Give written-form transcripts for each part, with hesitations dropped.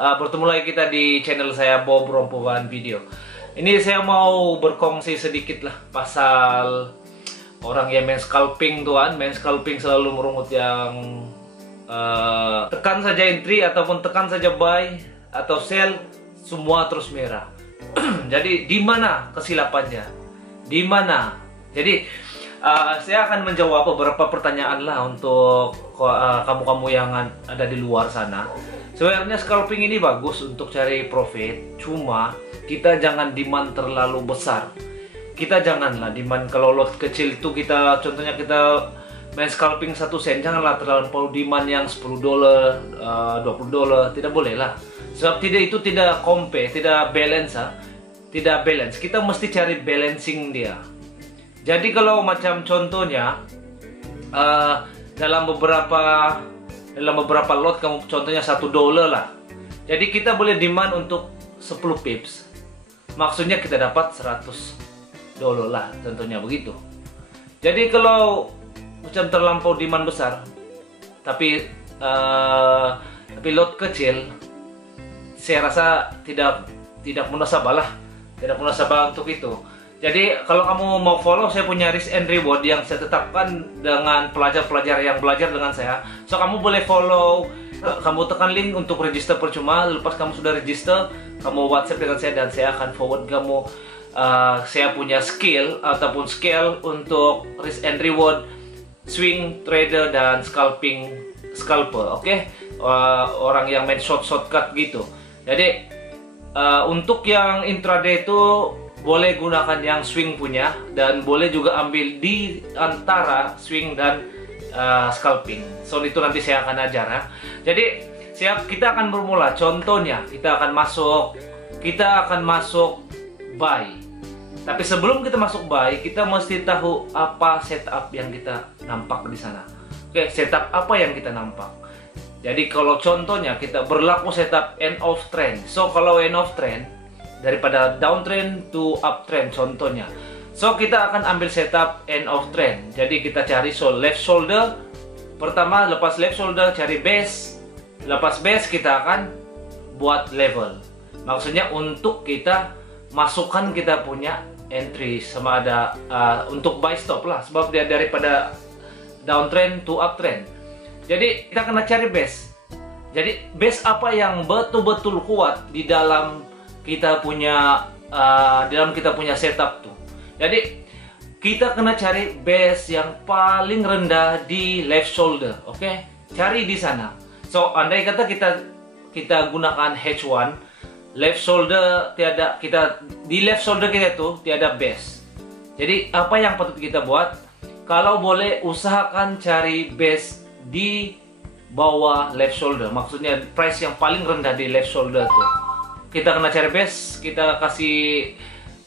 Bertemu lagi kita di channel saya Bob Rompogan Video. Ini saya mau berkongsi sedikit lah pasal orang yang main scalping tuan. Main scalping selalu merungut yang tekan saja entry ataupun tekan saja buy atau sell, semua terus merah. Jadi di mana kesilapannya? Di mana? Jadi saya akan menjawab beberapa pertanyaan lah untuk kamu-kamu yang ada di luar sana. Sebenarnya scalping ini bagus untuk cari profit, cuma kita jangan demand terlalu besar. Kita janganlah demand, kalau lot kecil itu kita, contohnya kita main scalping 1 sen, janganlah terlalu demand yang $10, $20, tidak boleh lah. Sebab itu tidak compare, tidak balance, tidak balance. Kita mesti cari balancing dia. Jadi kalau macam contohnya dalam beberapa lot kamu contohnya $1 lah. Jadi kita boleh demand untuk 10 pips. Maksudnya kita dapat $100 lah, contohnya begitu. Jadi kalau macam terlampau demand besar tapi lot kecil, saya rasa tidak munasabah lah, tidak munasabah untuk itu. Jadi kalau kamu mau follow, saya punya risk and reward yang saya tetapkan dengan pelajar-pelajar yang belajar dengan saya. So kamu boleh follow, kamu tekan link untuk register percuma. Lepas kamu sudah register, kamu WhatsApp dengan saya dan saya akan forward kamu saya punya skill ataupun scale untuk risk and reward, swing trader dan scalper, oke? Orang yang main shortcut gitu. Jadi untuk yang intraday itu boleh gunakan yang swing punya, dan boleh juga ambil di antara swing dan scalping. So itu nanti saya akan ajar ya. Jadi kita akan bermula. Contohnya kita akan masuk buy. Tapi sebelum kita masuk buy, kita mesti tahu apa setup yang kita nampak di sana. Oke, setup apa yang kita nampak. Jadi kalau contohnya kita berlaku setup end of trend. So kalau end of trend, daripada downtrend to uptrend contohnya. So kita akan ambil setup end of trend. Jadi kita cari left shoulder. Pertama lepas left shoulder cari base. Lepas base kita akan buat level. Maksudnya untuk kita masukkan kita punya entry sama ada untuk buy stop lah. Sebab dia daripada downtrend to uptrend. Jadi kita kena cari base. Jadi base apa yang betul-betul kuat di dalam kita punya setup tuh. Jadi kita kena cari base yang paling rendah di left shoulder, oke? Cari di sana. So andai kata kita gunakan H1, left shoulder di left shoulder kita tuh tiada base. Jadi apa yang patut kita buat? Kalau boleh usahakan cari base di bawah left shoulder. Maksudnya price yang paling rendah di left shoulder tuh. Kita kena cari base, kita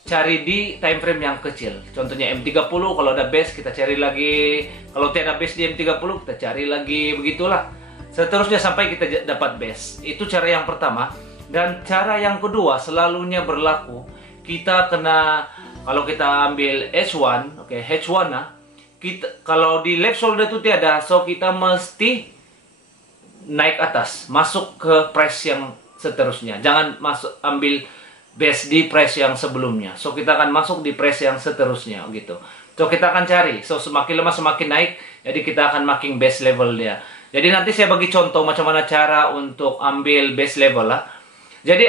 cari di time frame yang kecil. Contohnya M30, kalau ada base kita cari lagi. Kalau tidak ada base di M30, kita cari lagi, begitulah. Seterusnya sampai kita dapat base. Itu cara yang pertama. Dan cara yang kedua selalunya berlaku. Kita kena, kalau kita ambil H1, oke, H1 nah. Kalau di left shoulder itu tiada, so kita mesti naik atas, masuk ke price yang seterusnya. Jangan ambil base di price yang sebelumnya. So kita akan masuk di price yang seterusnya gitu. So kita akan cari. So semakin lemah semakin naik. Jadi kita akan making base level dia. Jadi nanti saya bagi contoh macam mana cara untuk ambil base level lah. Jadi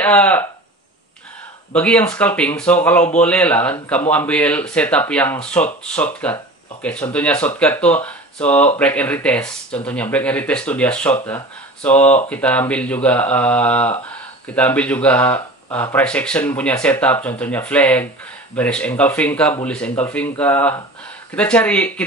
bagi yang scalping, so kalau boleh lah kan, kamu ambil setup yang shortcut. Oke, contohnya shortcut tuh so break and retest. Contohnya break and retest tuh dia short ya. So kita ambil juga price action punya setup, contohnya flag, bearish engulfing kah, bullish engulfing kah. Kita cari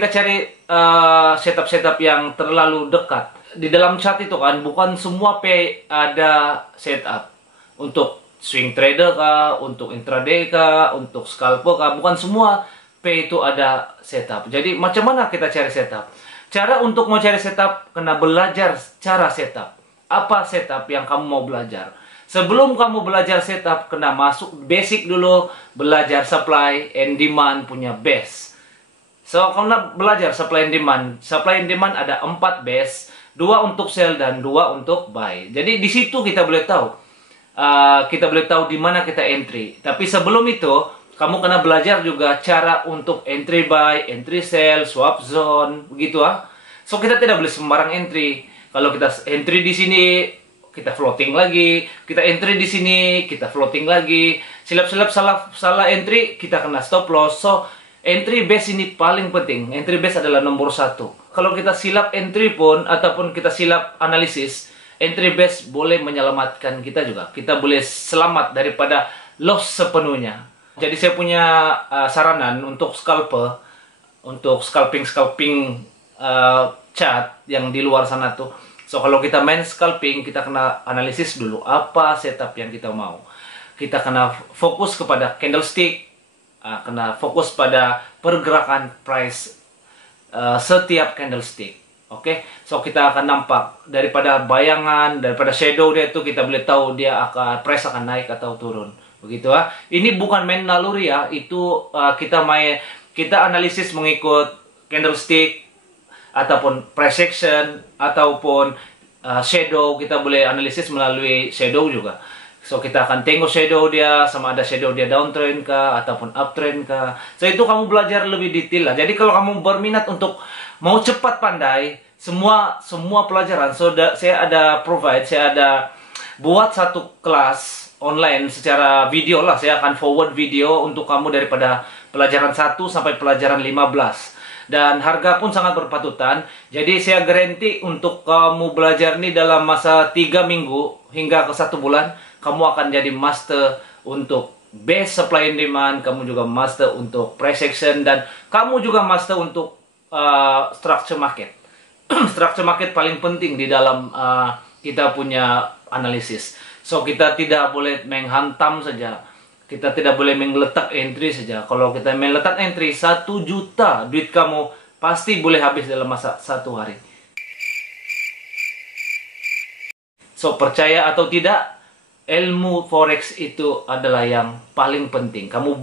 setup yang terlalu dekat. Di dalam chart itu kan bukan semua P ada setup. Untuk swing trader kah, untuk intraday kah, untuk scalper kah, bukan semua P itu ada setup. Jadi macam mana kita cari setup? Cara untuk mau cari setup, kena belajar cara setup. Apa setup yang kamu mau belajar? Sebelum kamu belajar setup, kena masuk basic dulu, belajar supply and demand punya base. So, kamu belajar supply and demand. Supply and demand ada 4 base, 2 untuk sell dan 2 untuk buy. Jadi di situ kita boleh tahu kita boleh tahu di mana kita entry. Tapi sebelum itu, kamu kena belajar juga cara untuk entry buy, entry sell, swap zone, begitu ah. So kita tidak boleh sembarang entry. Kalau kita entry di sini, kita floating lagi. Kita entry di sini, kita floating lagi. Silap-silap salah entry, kita kena stop loss. So entry base ini paling penting. Entry base adalah nomor 1. Kalau kita silap entry pun ataupun kita silap analisis, entry base boleh menyelamatkan kita juga. Kita boleh selamat daripada loss sepenuhnya. Jadi saya punya saranan untuk scalper, untuk scalping chart yang di luar sana tuh. So kalau kita main scalping, kita kena analisis dulu apa setup yang kita mau. Kita kena fokus kepada candlestick, kena fokus pada pergerakan price setiap candlestick. Oke, so kita akan nampak daripada bayangan, daripada shadow dia itu kita boleh tahu dia akan price akan naik atau turun. Begitu ah. Ini bukan main naluri ya, itu kita analisis mengikut candlestick ataupun price action ataupun shadow. Kita boleh analisis melalui shadow juga. So kita akan tengok shadow dia, sama ada shadow dia downtrend kah ataupun uptrend kah. So itu kamu belajar lebih detail lah. Jadi kalau kamu berminat untuk mau cepat pandai semua pelajaran, so saya ada buat satu kelas online secara video lah. Saya akan forward video untuk kamu daripada pelajaran 1 sampai pelajaran 15. Dan harga pun sangat berpatutan. Jadi saya garanti untuk kamu belajar ini dalam masa 3 minggu hingga ke 1 bulan, kamu akan jadi master untuk base supply and demand, kamu juga master untuk price action, dan kamu juga master untuk structure market. Structure market paling penting di dalam kita punya analisis. So kita tidak boleh menghantam saja. Kita tidak boleh meletak entry saja. Kalau kita meletak entry 1 juta, duit kamu pasti boleh habis dalam masa 1 hari. So percaya atau tidak, ilmu forex itu adalah yang paling penting. Kamu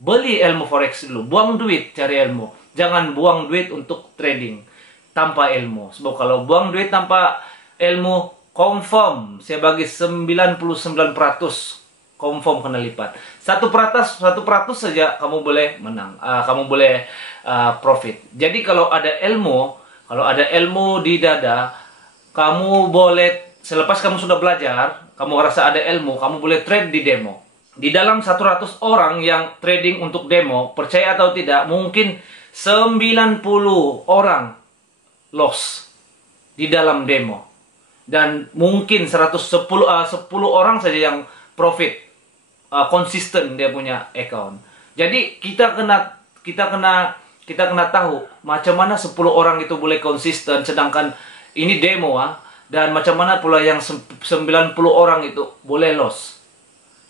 beli ilmu forex dulu. Buang duit cari ilmu. Jangan buang duit untuk trading tanpa ilmu. Sebab kalau buang duit tanpa ilmu, confirm saya bagi 99% confirm kena lipat. 1% saja kamu boleh menang. Kamu boleh profit. Jadi kalau ada ilmu di dada, kamu boleh, selepas kamu sudah belajar, kamu rasa ada ilmu, kamu boleh trade di demo. Di dalam 100 orang yang trading untuk demo, percaya atau tidak, mungkin 90 orang loss di dalam demo. Dan mungkin 10 orang saja yang profit, konsisten dia punya account. Jadi kita kena tahu macam mana 10 orang itu boleh konsisten, sedangkan ini demo dan macam mana pula yang 90 orang itu boleh loss,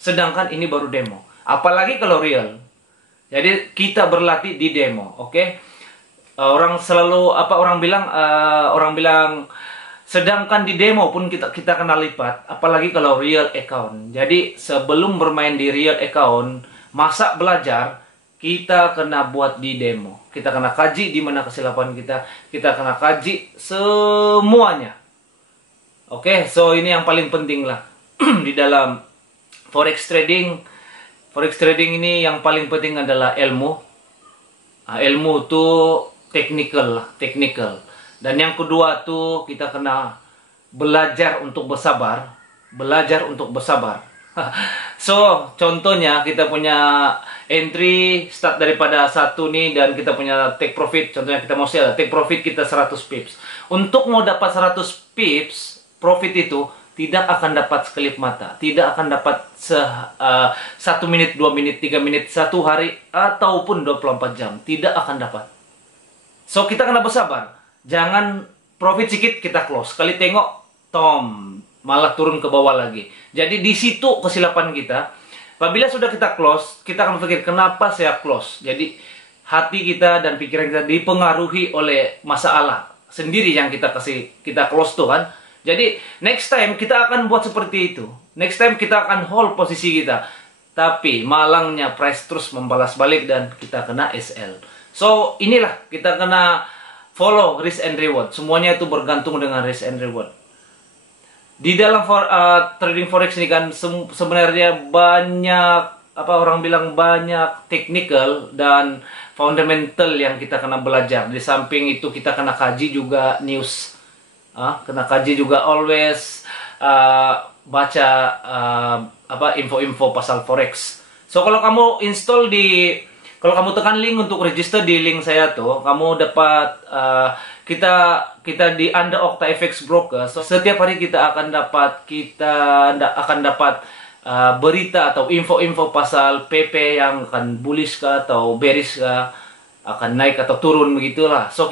sedangkan ini baru demo. Apalagi kalau real. Jadi kita berlatih di demo, oke? Orang bilang sedangkan di demo pun kita kena lipat, apalagi kalau real account. Jadi sebelum bermain di real account, masa belajar kita kena buat di demo. Kita kena kaji di mana kesilapan kita kena kaji semuanya. Oke, so ini yang paling penting lah di dalam forex trading. Forex trading ini yang paling penting adalah ilmu. Ilmu itu technical. Dan yang kedua tuh kita kena belajar untuk bersabar. So, contohnya kita punya entry start daripada 1 nih, dan kita punya take profit. Contohnya kita mau sell, take profit kita 100 pips. Untuk mau dapat 100 pips profit itu tidak akan dapat sekelip mata. Tidak akan dapat 1 menit, 2 menit, 3 menit, 1 hari, ataupun 24 jam. Tidak akan dapat. So, kita kena bersabar. Jangan profit sedikit kita close. Sekali tengok, malah turun ke bawah lagi. Jadi di situ kesilapan kita. Apabila sudah kita close, kita akan berpikir, kenapa saya close? Jadi hati kita dan pikiran kita dipengaruhi oleh masalah sendiri yang kita close tuh kan. Jadi next time kita akan buat seperti itu. Next time kita akan hold posisi kita. Tapi malangnya price terus membalas balik dan kita kena SL. So inilah kita kena follow risk and reward. Semuanya itu bergantung dengan risk and reward. di dalam trading forex ini kan sebenarnya banyak apa orang bilang banyak technical dan fundamental yang kita kena belajar. Di samping itu kita kena kaji juga news, kena kaji juga always baca apa info-info pasal forex. So kalau kamu install kalau kamu tekan link untuk register di link saya tuh, kamu dapat kita di under OctaFX Broker. So setiap hari kita akan dapat berita atau info-info pasal PP yang akan bullish kah atau bearish kah, akan naik atau turun begitulah. So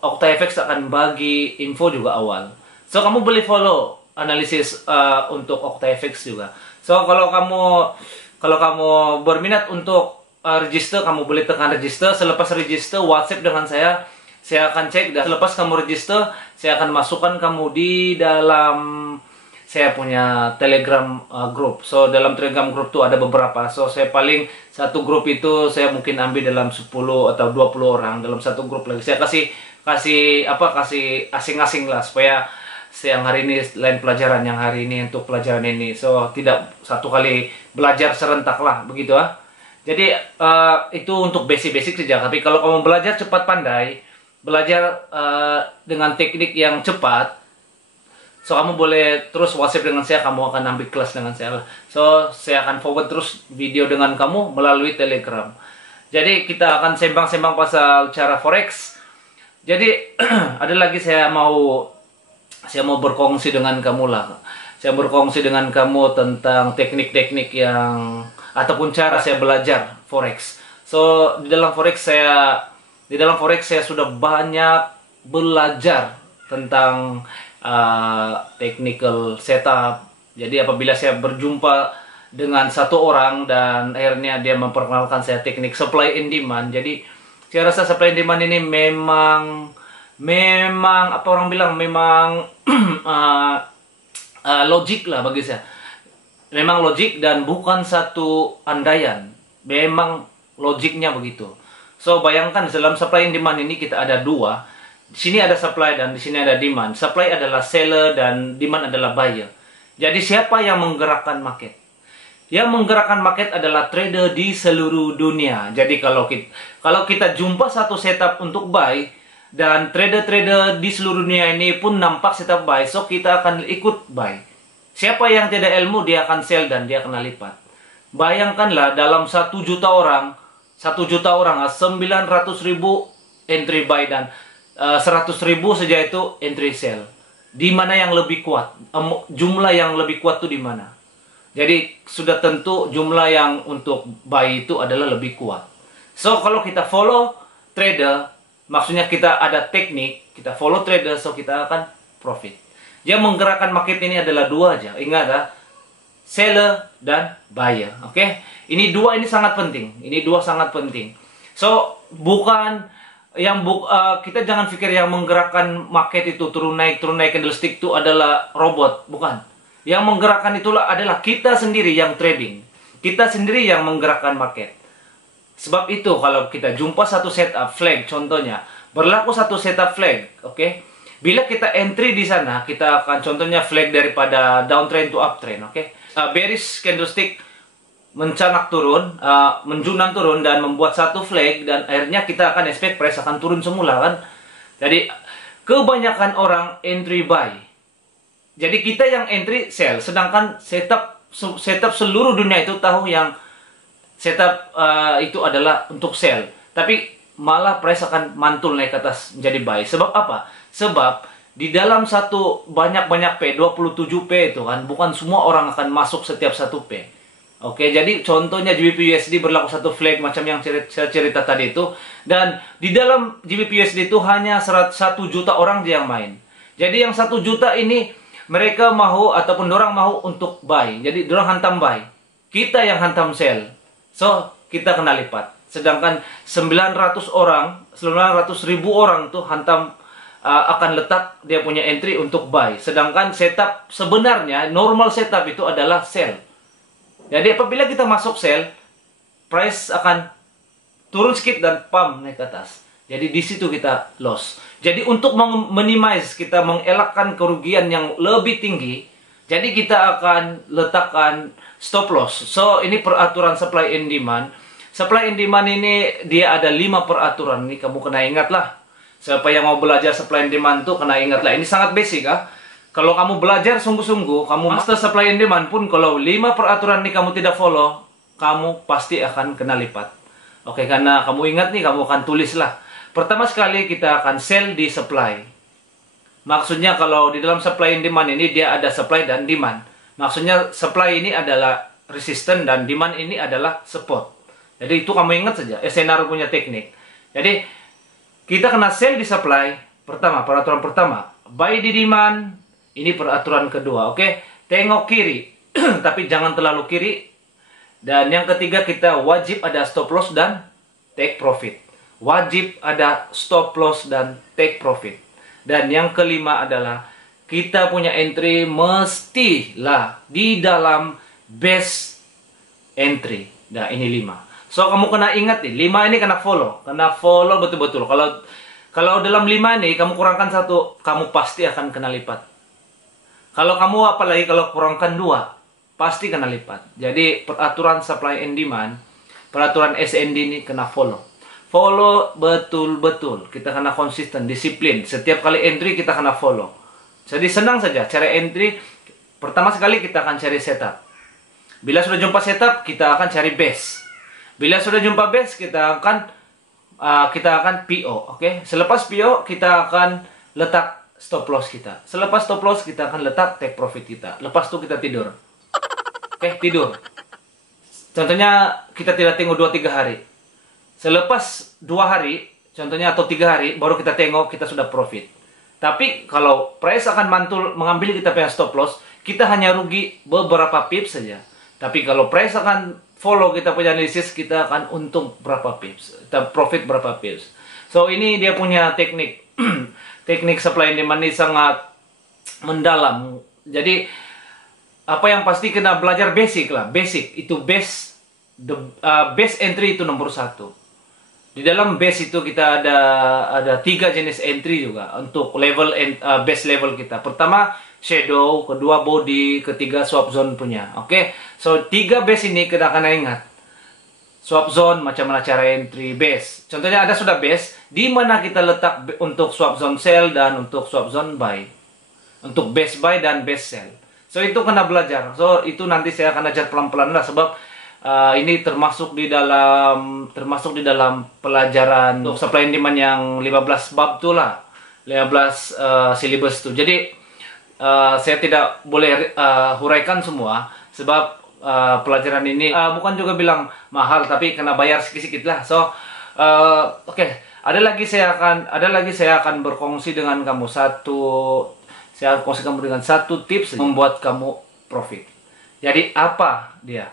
OctaFX akan bagi info juga awal. So kamu boleh follow analisis untuk OctaFX juga. So kalau kamu berminat untuk register, kamu boleh tekan register. Selepas register, WhatsApp dengan saya akan cek. Dan selepas kamu register, saya akan masukkan kamu di dalam saya punya Telegram group. So dalam Telegram group itu ada beberapa. So saya paling satu grup itu saya mungkin ambil dalam 10 atau 20 orang dalam satu grup lagi. Saya kasih asing-asing lah supaya yang hari ini lain pelajaran, yang hari ini untuk pelajaran ini. So tidak satu kali belajar serentak lah begitu Jadi itu untuk basic-basic saja. Tapi kalau kamu belajar cepat pandai, belajar dengan teknik yang cepat, so kamu boleh terus WhatsApp dengan saya, kamu akan ambil kelas dengan saya lah. So saya akan forward terus video dengan kamu melalui Telegram. Jadi kita akan sembang-sembang pasal cara forex. Jadi ada lagi saya mau berkongsi dengan kamu lah. Saya berkongsi dengan kamu tentang teknik-teknik yang ataupun cara saya belajar forex. So di dalam forex saya sudah banyak belajar tentang technical setup. Jadi apabila saya berjumpa dengan satu orang dan akhirnya dia memperkenalkan saya teknik supply and demand. Jadi saya rasa supply and demand ini memang apa orang bilang memang logik lah bagi saya. Memang logik dan bukan satu andaian. Memang logiknya begitu. So bayangkan dalam supply and demand ini kita ada dua. Di sini ada supply dan di sini ada demand. Supply adalah seller dan demand adalah buyer. Jadi siapa yang menggerakkan market? Yang menggerakkan market adalah trader di seluruh dunia. Jadi kalau kita jumpa satu setup untuk buy dan trader-trader di seluruh dunia ini pun nampak setup buy, so kita akan ikut buy. Siapa yang tidak ilmu dia akan sell dan dia akan lipat. Bayangkanlah dalam 1 juta orang 900.000 entry buy dan 100.000 saja itu entry sell. Di mana yang lebih kuat? Jumlah yang lebih kuat itu di mana? Jadi sudah tentu jumlah yang untuk buy itu adalah lebih kuat. So kalau kita follow trader, maksudnya kita ada teknik, kita follow trader, so kita akan profit. Yang menggerakkan market ini adalah dua aja. Ingat seller dan buyer. Oke? Ini dua ini sangat penting. Ini dua sangat penting. So bukan yang kita jangan pikir yang menggerakkan market itu turun naik candlestick itu adalah robot, bukan. Yang menggerakkan itulah adalah kita sendiri yang trading. Kita sendiri yang menggerakkan market. Sebab itu kalau kita jumpa satu setup flag, contohnya berlaku satu setup flag, oke? Bila kita entry di sana, kita akan contohnya flag daripada downtrend to uptrend, oke? Bearish candlestick mencanak turun, menjunan turun dan membuat satu flag dan akhirnya kita akan expect price akan turun semula kan. Jadi kebanyakan orang entry buy. Jadi kita yang entry sell, sedangkan setup seluruh dunia itu tahu yang setup itu adalah untuk sell. Tapi malah price akan mantul naik ke atas menjadi buy. Sebab apa? Sebab di dalam satu banyak P, 27 P itu kan, bukan semua orang akan masuk setiap satu P. Oke, jadi contohnya GBP USD berlaku satu flag macam yang saya cerita tadi itu. Dan di dalam GBP USD itu hanya 1 juta orang yang main. Jadi yang 1 juta ini mereka mau ataupun dorang mau untuk buy. Jadi dorang hantam buy. Kita yang hantam sell. So, kita kena lipat. Sedangkan 900.000 orang tuh hantam akan letak dia punya entry untuk buy. Sedangkan setup sebenarnya normal setup itu adalah sell. Jadi apabila kita masuk sell, price akan turun sedikit dan pump naik ke atas. Jadi di situ kita loss. Jadi untuk minimize, kita mengelakkan kerugian yang lebih tinggi, jadi kita akan letakkan stop loss. So ini peraturan supply and demand. Supply and demand ini dia ada 5 peraturan. Ini kamu kena ingat lah. Siapa yang mau belajar supply and demand tuh kena ingat lah. Ini sangat basic ah. Kalau kamu belajar sungguh-sungguh, kamu master supply and demand pun, kalau 5 peraturan ini kamu tidak follow, kamu pasti akan kena lipat. Oke, karena kamu ingat nih, kamu akan tulis lah. Pertama sekali kita akan sell di supply. Maksudnya kalau di dalam supply and demand ini dia ada supply dan demand. Maksudnya supply ini adalah resistance dan demand ini adalah support. Jadi itu kamu ingat saja, SNR punya teknik. Jadi kita kena sell di supply. Pertama, peraturan pertama, buy di demand. Ini peraturan kedua, oke? Tengok kiri, tapi jangan terlalu kiri. Dan yang ketiga, kita wajib ada stop loss dan take profit. Wajib ada stop loss dan take profit. Dan yang kelima adalah kita punya entry mestilah di dalam base entry. Nah, ini 5. So, kamu kena ingat nih, 5 ini kena follow. Kena follow betul-betul. Kalau dalam 5 ini kamu kurangkan 1, kamu pasti akan kena lipat. Kalau kamu apalagi kalau kurangkan 2, pasti kena lipat. Jadi peraturan supply and demand, peraturan SND ini kena follow. Follow betul-betul. Kita kena konsisten, disiplin. Setiap kali entry kita kena follow. Jadi senang saja cara entry. Pertama sekali kita akan cari setup. Bila sudah jumpa setup, kita akan cari base. Bila sudah jumpa base, kita akan PO, oke? Selepas PO, kita akan letak stop loss kita. Selepas stop loss, kita akan letak take profit kita. Lepas itu kita tidur. Oke, tidur. Contohnya, kita tidak tengok 2-3 hari. Selepas 2 hari, contohnya atau 3 hari, baru kita tengok kita sudah profit. Tapi, kalau price akan mantul mengambil kita punya stop loss, kita hanya rugi beberapa pips saja. Tapi kalau price akan follow kita punya analisis, kita akan untung berapa pips. Kita profit berapa pips. So, ini dia punya teknik. Teknik supply and demand ini sangat mendalam. Jadi apa yang pasti kena belajar basic lah. Basic itu base entry itu nomor 1. Di dalam base itu kita ada 3 jenis entry juga untuk level base level kita. Pertama shadow, kedua body, ketiga swap zone punya. Oke. So 3 base ini kita akan ingat. Swap zone, macam mana cara entry base. Contohnya ada sudah base, di mana kita letak untuk swap zone sell dan untuk swap zone buy. Untuk base buy dan base sell. So itu kena belajar. So itu nanti saya akan ajar pelan-pelan lah, sebab ini termasuk di dalam pelajaran untuk supply and demand yang 15 bab tuh lah. 15 syllabus tuh. Jadi saya tidak boleh huraikan semua, sebab pelajaran ini bukan juga bilang mahal, tapi kena bayar sedikit-sedikit lah. So oke. Ada lagi saya akan berkongsi dengan kamu saya kongsi kamu dengan satu tips membuat kamu profit. Jadi apa dia?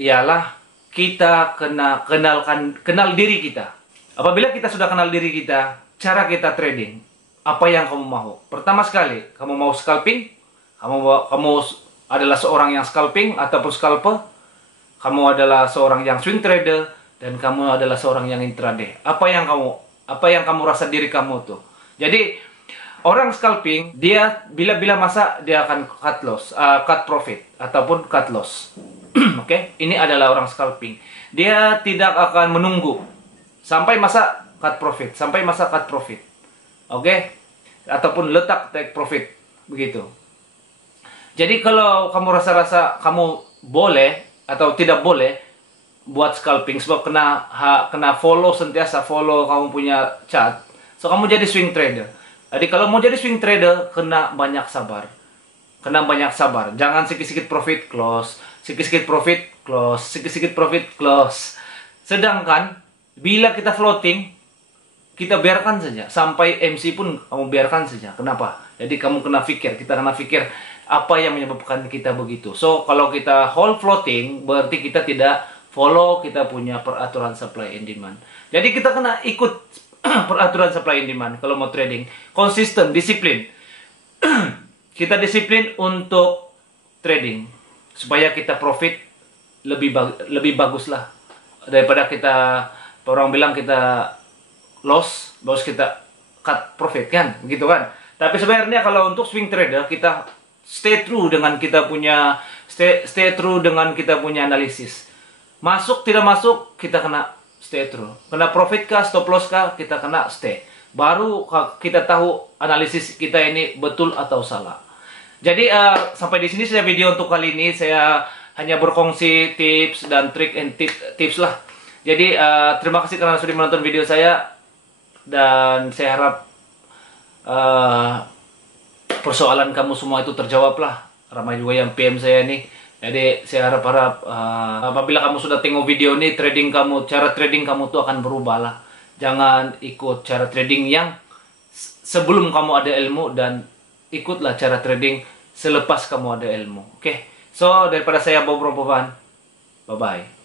Ialah kita kenal diri kita. Apabila kita sudah kenal diri kita, cara kita trading, apa yang kamu mau? Pertama sekali, kamu mau scalping? Kamu adalah seorang yang scalping ataupun scalper, kamu adalah seorang yang swing trader, dan kamu adalah seorang yang intraday. Apa yang kamu rasa diri kamu tuh? Jadi orang scalping, dia bila masa dia akan cut profit ataupun cut loss. Oke, ini adalah orang scalping. Dia tidak akan menunggu sampai masa cut profit. Oke? Ataupun letak take profit begitu. Jadi kalau kamu rasa kamu boleh atau tidak boleh buat scalping, sebab kena sentiasa follow kamu punya chart. So kamu jadi swing trader. Jadi kalau mau jadi swing trader, kena banyak sabar. Jangan sikit-sikit profit close, sikit-sikit profit close. Sedangkan bila kita floating, kita biarkan saja sampai MC pun kamu biarkan saja. Kenapa? Jadi kita kena pikir apa yang menyebabkan kita begitu. So, kalau kita hold floating, berarti kita tidak follow kita punya peraturan supply and demand. Jadi kita kena ikut peraturan supply and demand kalau mau trading. Konsisten, disiplin. Kita disiplin untuk trading supaya kita profit lebih bagus lah daripada orang bilang kita loss, kita cut profit kan, begitu kan. Tapi sebenarnya kalau untuk swing trader kita stay true dengan kita punya analisis. Masuk tidak masuk kita kena stay true. Kena profit kah, stop loss kah, kita kena stay. Baru kita tahu analisis kita ini betul atau salah. Jadi sampai di sini saya video untuk kali ini. Saya hanya berkongsi tips dan trik and tips lah. Jadi terima kasih karena sudah menonton video saya, dan saya harap persoalan kamu semua itu terjawab lah. Ramai juga yang PM saya nih. Jadi saya harap apabila kamu sudah tengok video ini, cara trading kamu tuh akan berubah lah. Jangan ikut cara trading yang sebelum kamu ada ilmu, dan ikutlah cara trading selepas kamu ada ilmu. Oke. So daripada saya Bob Robovan, bye bye.